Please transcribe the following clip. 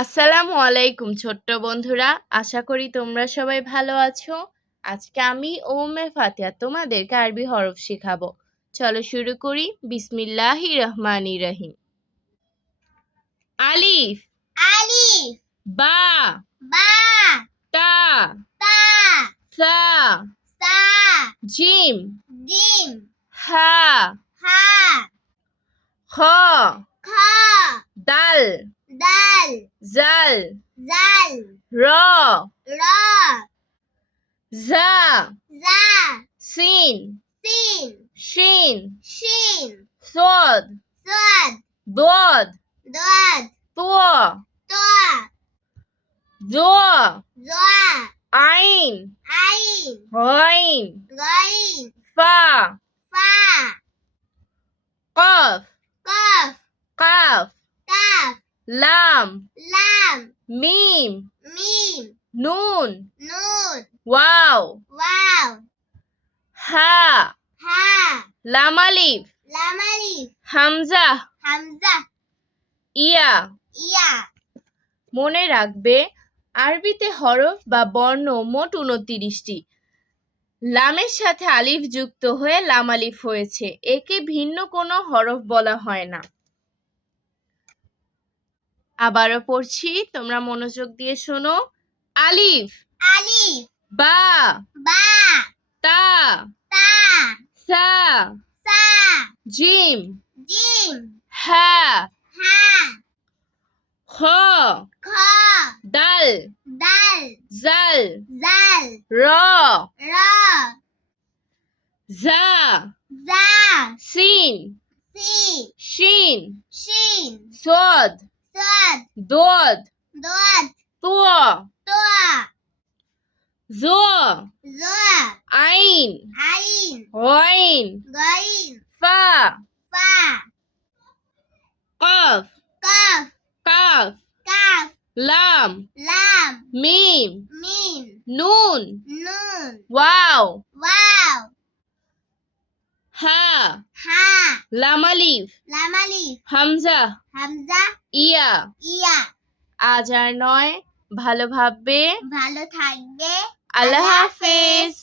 আসসালামু আলাইকুম ছোট্ট বন্ধুরা, আশা করি তোমরা সবাই ভালো আছো। আজকে আমি ওমে ফাতিহা তোমাদেরকে আরবি হরফ শেখাবো। চলো শুরু করি। বিসমিল্লাহির রহমানির রহিম। আলিফ, আলিফ, বা, বা, তা, তা, সা, সা, জিম, জিম, হা, হা, খ, খ, দাল, দাল, জাল, জাল, র, র, জা, জা, সিন, সিন, শিন, শিন, সদ, সদ, দদ, দদ, ত, ত, জ, জ, আইন, আইন, গইন, গাইন, ফা, ফা, কফ, কফ, কাফ, কাফ, লাম, লাম, মিম, মিম, নুন, নুন, ওয়াও, ওয়াও, হা, হা, লাম আলিফ, লাম আলিফ, হামজা, হামজা, ইয়া। ইয়া। মনে রাখবে, আরবিতে হরফ বা বর্ণ মোট ২৯টি। লামের সাথে আলিফ যুক্ত হয়ে লাম আলিফ হয়েছে। একে ভিন্ন কোনো হরফ বলা হয় না। আবারও পড়ছি, তোমরা মনোযোগ দিয়ে শোনো। আলিফ, আলিফ, বা, বা, তা, তা, সা, সা, জিম, জিম, হা, হা, খ, খ, দাল, দাল, জাল, জাল, র, র, জা, জা, সিন, সিন, শিন, শিন, সদ, সদ, দদ, দদ, ত, ত, জ, জ, আইন, আইন, গইন, গাইন, ফা, ফা, কফ, কফ, কাফ, কাফ, লাম, লাম, মিম, মিম, নুন, নুন, ওয়াও, ওয়াও, হা, হা, লাম আলিফ, লাম আলিফ, হামজা, হামজা, ইয়া। ইয়া। আজ আর নয়, ভালো ভাববে। ভালো থাকবে। আল্লাহ হাফেজ।